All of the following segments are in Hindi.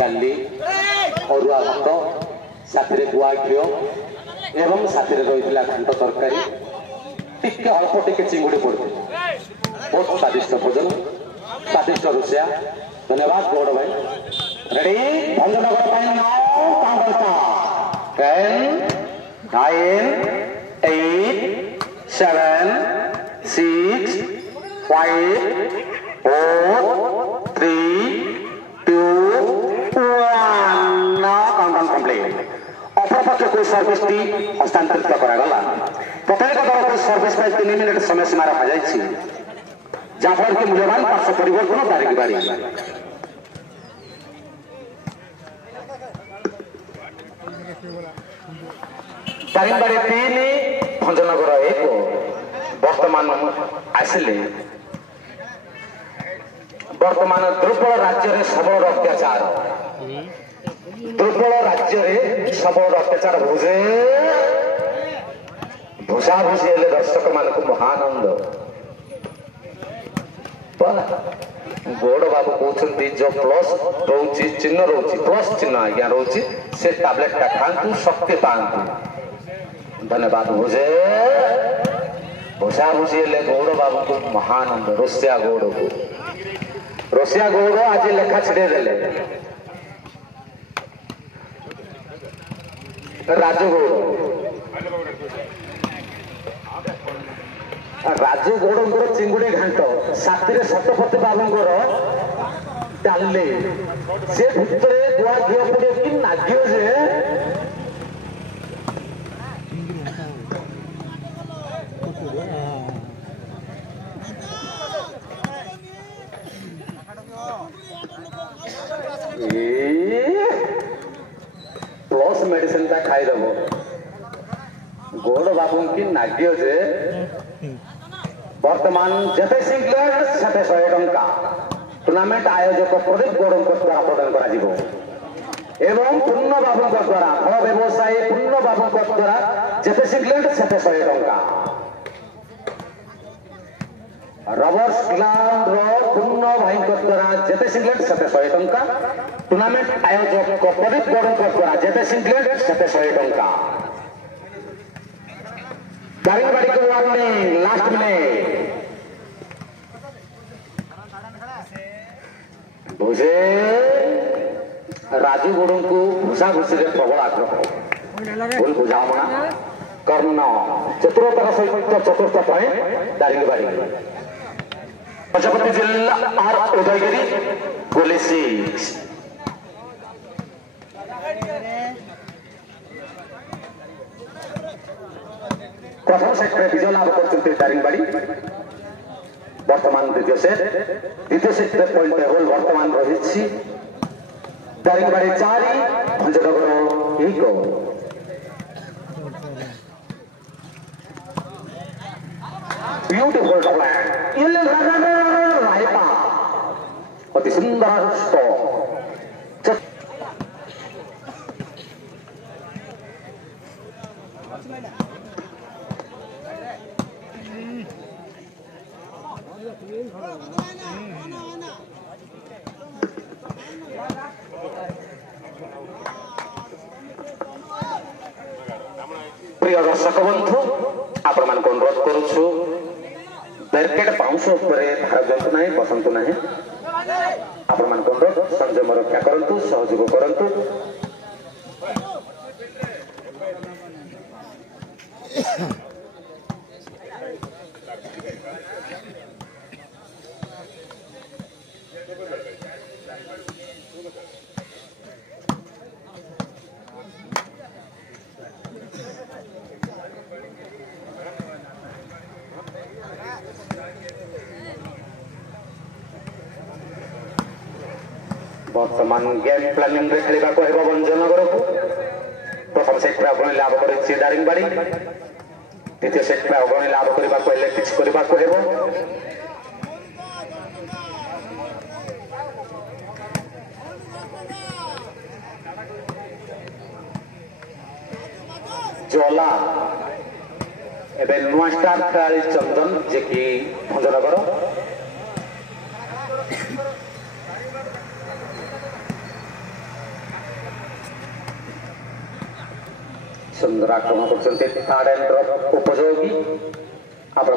डाली अरुआ भात साथी गुआ घी एवं साथी रही घाट तरकारी टिके अल्प टिके चिंगुड़ी पड़ती बहुत स्वादिष्ट भोजन स्वादिष्ट रोषिया धन्यवाद गौड़ भाई ready Bhanjanagar 10 9 8 7 6 5 4 3 2 1 now countdown complete अपरपक्ष को सर्विस टी हस्तांतरित करागला प्रत्येक दल को सर्विस में 3 मिनिट समय सीमा रखा जाइए जहाँफल कि मूल्यवान पार्श्व परिवर्तन दारिंगबाड़ी दारिंगबाड़ी 3 भंजनगर 1 वर्तमान आसिले वर्तमान दुर्बल राज्य में सबल अत्याचार दुर्बल राज्य में सबल अत्याचार भुजे भूषा भूषी हेले दर्शक मान को महानंद गौड़ बाबू कहते जो प्लस रोचे चिन्ह रोचे प्लस चिन्ह आज्ञा रोचे से टैबलेट टा खातु शक्ति पातु धन्यवाद भुजे भूषा भूषी हेले गौड़ बाबू को महानंद रोसिया गौड़ आज लेखा छिड़े देले राजू गौड़ चिंगुड़ी घाट साथी सतपति बाबू डाले से भितर गुआ घी पड़े कि नागियो जे प्लस मेडिसिन टा खाईदेव गौड़ बाबू की नागियो जे वर्तमान जेते सिंगलेट सेते 100 टंका टूर्नामेंट आयोजक प्रदीप गौड़ द्वारा प्रदान करा एवं पूर्ण बाबू द्वारा फल व्यवसायी पूर्ण बाबू द्वारा जेते सिंगलेट सेते 100 टंका रबर स्लाम पूर्ण भाई द्वारा जेते सिंगलेट सेते 100 टंका टूर्नामेंट आयोजक प्रदीप गौड़ द्वारा जेते सिंगलेट सेते 100 टंका दारिंगबाड़ी को वार्निंग लास्ट में भुजे राजू गौड़ को भूषा भूषी प्रबल आग्रह भूल बुझामणा कर्ण चतुर्थर सहित चतुर्थ पॉइंट दारिंगबाड़ी गजपति जिला और उदयगिरी गोली 6 प्रथम सेट में विजय लाभ करते दारिंगबाड़ी वर्तमान द्वितीय सेट में पॉइंट टेबल वर्तमान रही दारिंगबाड़ी 4 भंजनगर 1 ब्यूटीफुल रायता अति सुंदर प्रिय दर्शक बंधु आपण मान अनुरोध करुछु बैरिकेड बाउंस उपरे धार दिंतु ना बसंतु ना आपण मान अनुरोध संयम रक्षा करंतु सहयोग करंतु वर्तमान गेम प्लानिंग रे खेलिबा को हेबो भंजनगर को प्रथम सेट में अग्रणी लाभ करिछि दारिंगबाड़ी द्वितीय सेट में अग्रणी लाभ करबा को हेले किछ करबा को हेबो जोला एबे नुआ स्टार खेलाड़ी चंदन जे कि भंजनगर सुंदर आक्रमण कर थार्ड एंड उपयोगी आपण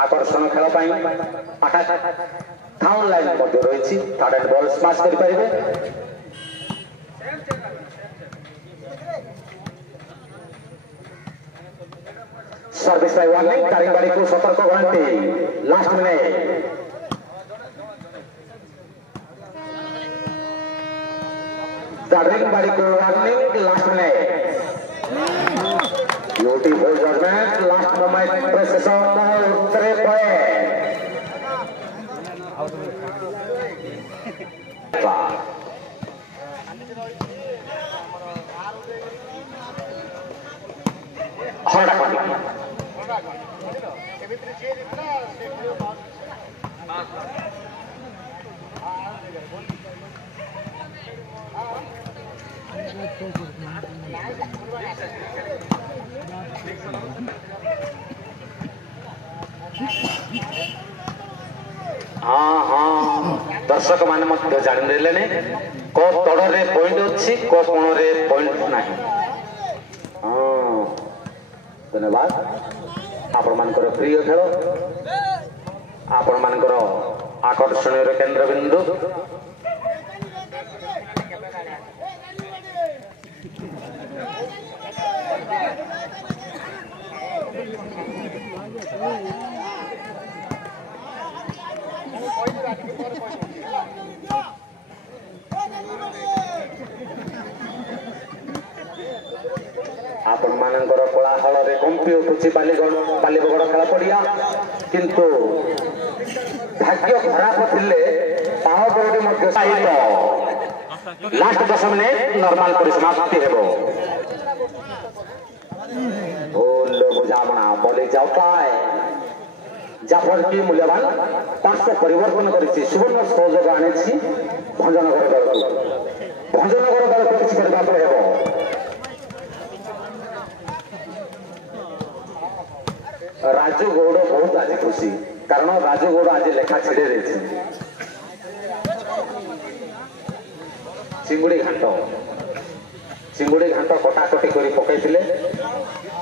आकर्षण खेल थाउन लाइन रही थार्ड एंड बॉल स्मैश करें सर्विस बाय वार्निंग दारिंगबाड़ी को सतर्क घंटी लास्ट मिनट दारिंगबाड़ी को warning last minute beautiful judgement last moment precision उत्तरे हाँ हाँ दर्शक माने जाने को तड़े पॉइंट अच्छी को कोणे पॉइंट ना हाँ धन्यवाद आपण मानकर प्रिय खेल आपण मानकर आकर्षण केंद्र बिंदु आपण मानकर कोलाहल रे कंपी उठुची बालीबगड़ खेल पड़िया किंतु भाग्य खराब थिले पावरटी मध्य सहित लास्ट 10 मिनिट नॉर्मल परिसमाप्ति हेबो बोल बुझामणा बोली जाऊ पाए जाफर की मूल्यवान पार्श्व परिवर्तन करिछि सुवर्ण सहयोग आनिछि भंजनगर दल किछि करबा हेबो राजू गौड़ बहुत आज खुशी कारण राजू गौड़ आज लेखा छिड़े चिंगुड़ी घाट कटाकटी कर पकड़े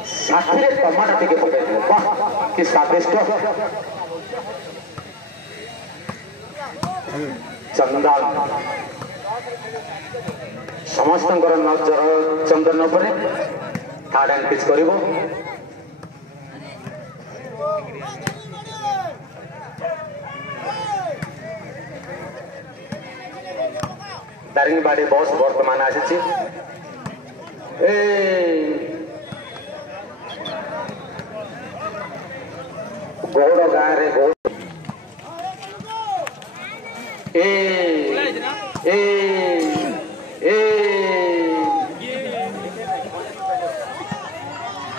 साथी टमाटो टिके पकड़े वाह कि स्वादिष्ट चंदन समस्त नजर चंदन पर थार्ड एंड पिच कर दारिंगबाड़ी बस वर्तमान आसी गौड़ गाँव रे गौड़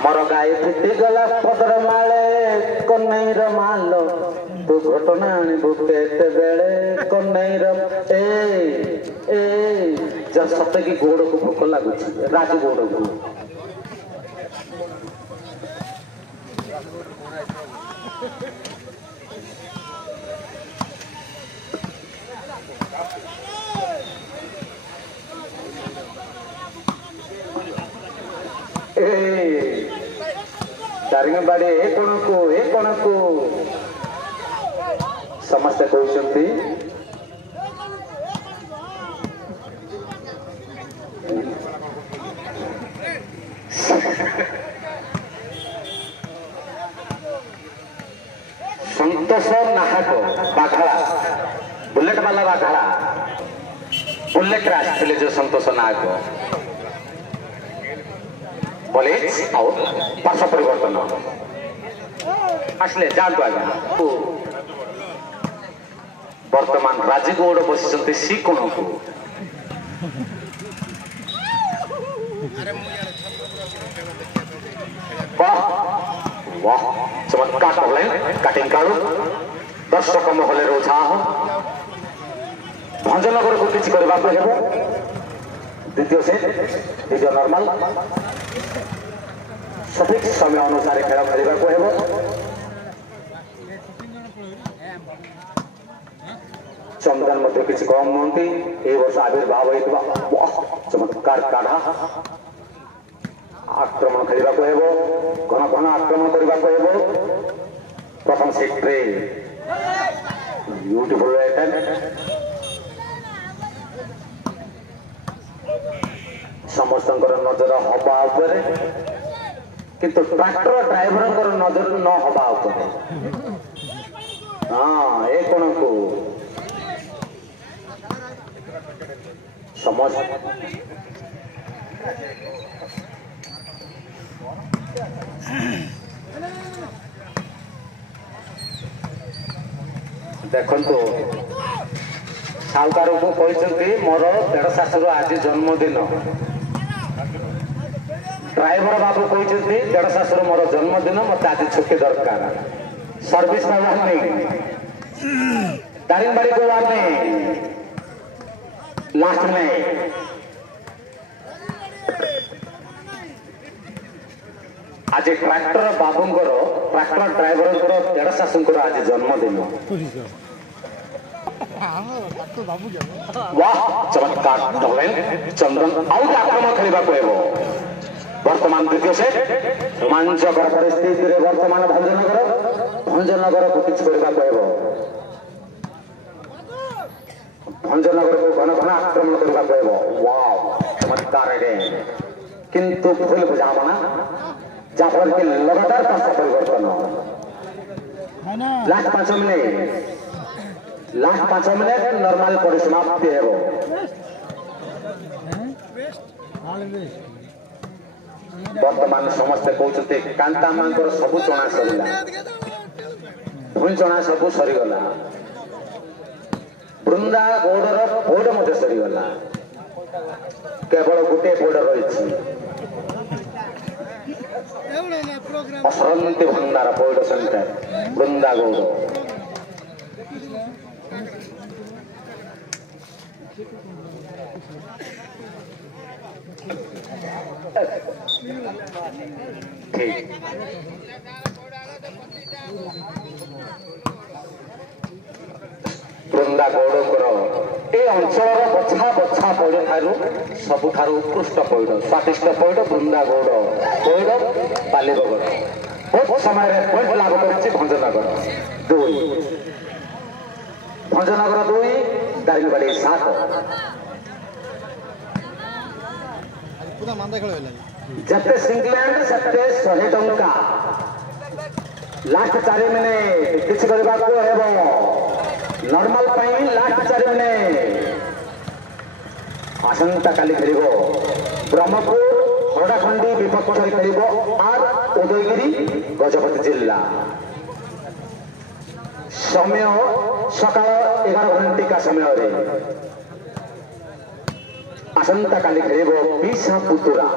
मोर गाई फुटी गला पदर माले कन्नईर माल तू घटना आणबू केते बेले कन्नईर जब सत्य की गोड़ को भोक लगुच राजू गोड़ को दारिंगबाड़ी ए कौन को समस्त कहते संतोष नाहक बाघड़ा बुलेट वाला बाघड़ा बुलेट रे आसते जो संतोष नाहक कॉलेज और पार्श्व परिवर्तन आसले जातु आज्ञा वर्तमान राजगौड़ बसी सी कोण को वाह चमत्कार काटिंग काड़ू दर्शक महल उत्साह भंजनगर को किसी करने द्वितीय सेट द्वितीय नॉर्मल सठिक समय अनुसार खेल खेलने को चंदन मध्य किसी कम नुहति ए वर्ष आविर्भाव होता चमत्कार काढ़ा आक्रमण खेलने को हेबो घन घन आक्रमण करने को हेबो प्रथम सेक्टर ब्यूटीफुल समस्त नजर हवा उपरे किंतु ट्रैक्टर ड्राइवर नजर न हवा उपरे हाँ ए कौन को समझ देखो साहूकार को कहते मोर देढ़ शाशुर आज जन्मदिन ड्राइवर बाबू कहते देढ़ शाशुर मोर जन्मदिन मत आज छुट्टी दरकार सर्विस पाइबार नहीं दारिंगबाड़ी गोवार नहीं लास्ट में आज ट्रैक्टर बाबूंकर ट्रैक्टर ड्राइवर देढ़ शाशुंकर आज जन्मदिन वाह चमत्कार चंद्रन आउट आक्रमण खेलने को हेबो वर्तमान द्वितीय सेट रोमांचकर परिस्थिति वर्तमान भंजनगर को किछ करबा को हेबो भंजनगर को घन घन आक्रमण करबा को हेबो वाह चमत्कार रे किंतु भूल बुझावना जहाँ कि लगातार पांच परिवर्तन लास्ट 5 मिनट नॉर्मल परिसमाप्ति हेबो वर्तमान समस्ते कहते कांता मांकर सबू चना सरीला भूई चना सबू सरीगला बृंदा गौड़र पौड़ मत सरीगला केवल गोटे पौड़ रही असरंती भंडार पौड़ सेंटर बृंदा गौड़ ठीक बृंदा गौड़कर ए अंचल बछा बछा पौड़ ठारू सबुठारू उत्कृष्ट पौड़ स्वादिष्ट पौड़ बृंदा गौड़ पौड़ बालीबगड़ बहुत समय पॉइंट लाभ कर भंजनगर 2 भंजनगर 2 दारिंगबाड़ी 7 जते सिंगलैंड सते 100 टंका लास्ट 4 मिनिट किछ करबा को हेबो नॉर्मल पाई लास्ट 4 मिनिट आसंता काली खेलिबो ब्रह्मपुर हरडाखंडी विपक्ष खेलिबो आर उदयगिरी गजपति जिला समय सकाळ 11 घंटिका समय रे आसंता काली खेलिबो बीसा पुतुरा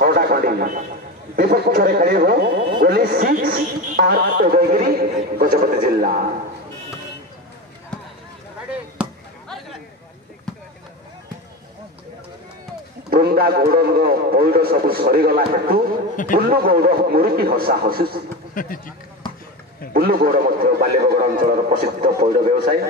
हरडाखंडी विपक्ष खेलिबो गोली 6 आर उदयगिरी गजपति जिला बृंदा गौड़ पौड़ सब सरीगला हेतु बुल्लु गौड़ मुरुकी हसा हसु बुल्लु गौड़ बालीबगड़ अंचल प्रसिद्ध पौड़ व्यवसायी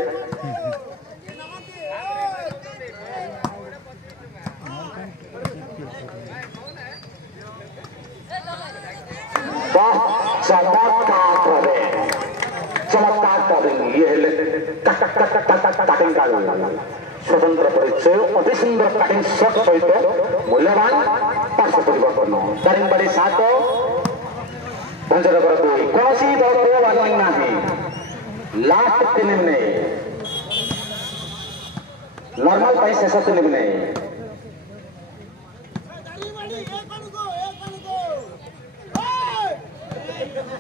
चमत्कार ये स्वतंत्र परिचय अति सुंदर काटिंग शॉट सहित मूल्यवान पार्श्व परिवर्तन दारिंगबाड़ी 7 भंजनगर 2 कौन दल को वार्निंग नहीं लास्ट 3 मिनिट नॉर्मल पाई शेष 3 मिनिट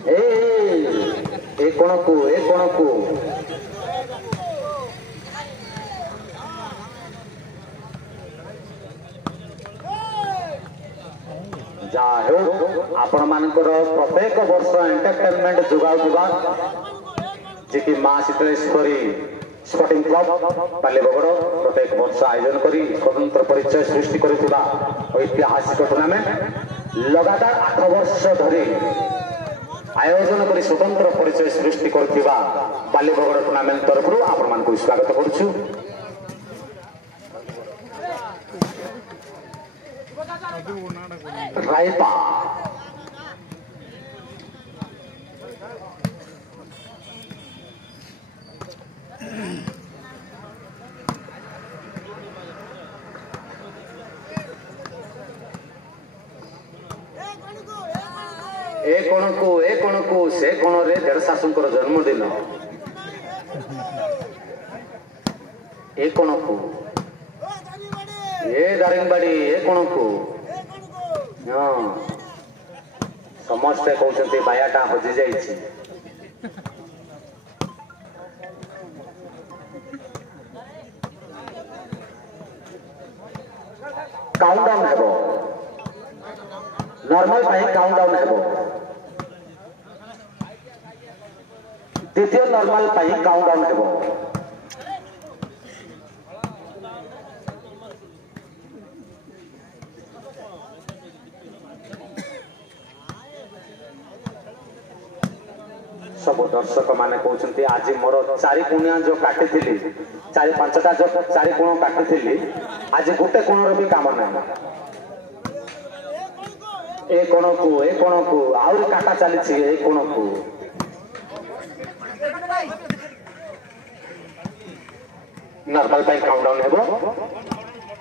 ए कोण को जाहो आपण मानकर प्रत्येक वर्ष एंटरटेनमेंट जोगाउवा जी माँ शीतलेश्वरी स्पोर्टिंग क्लब बालीबगड़ प्रत्येक वर्ष आयोजन करी स्वतंत्र परिचय सृष्टि करुवा ऐतिहासिक टूर्नामेंट लगातार 8 वर्ष धरी आयोजन करी स्वतंत्र परिचय सृष्टि करुवा बालीबगड़ टूर्नामेंट तरफ आपण मान स्वागत करुछु रायपा ए कोण को से कोण रे देड़ शाशुंकर जन्मदिन ए कोण को ए दारिंगबाड़ी ए कोण को समस्ते कहते बायाटा हजि जाइए काउंटडाउन हेबो नॉर्मल काउंटडाउन हेबो द्वितीय नॉर्मल काउंटडाउन हेबो सब दर्शक माने कहते आज मोर चारि कोणिया जो काटी थी चारि पांचटा जो चारि कोण काटी थी आज गोटे कोणर भी काम ना ए कोण को आउरी काटा चली ए कोण को नॉर्मल काउंटडाउन हेबो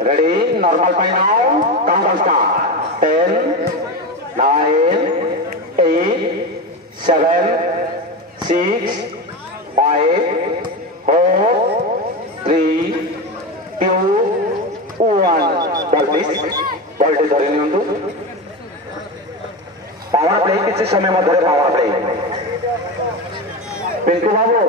ready normal now countdown start 10 9 8 7 6 5 4 3 2 1 ball please ball T धरी नियंतु पावर प्ले किसी समय मध्य पावर प्ले पिंटू बाबू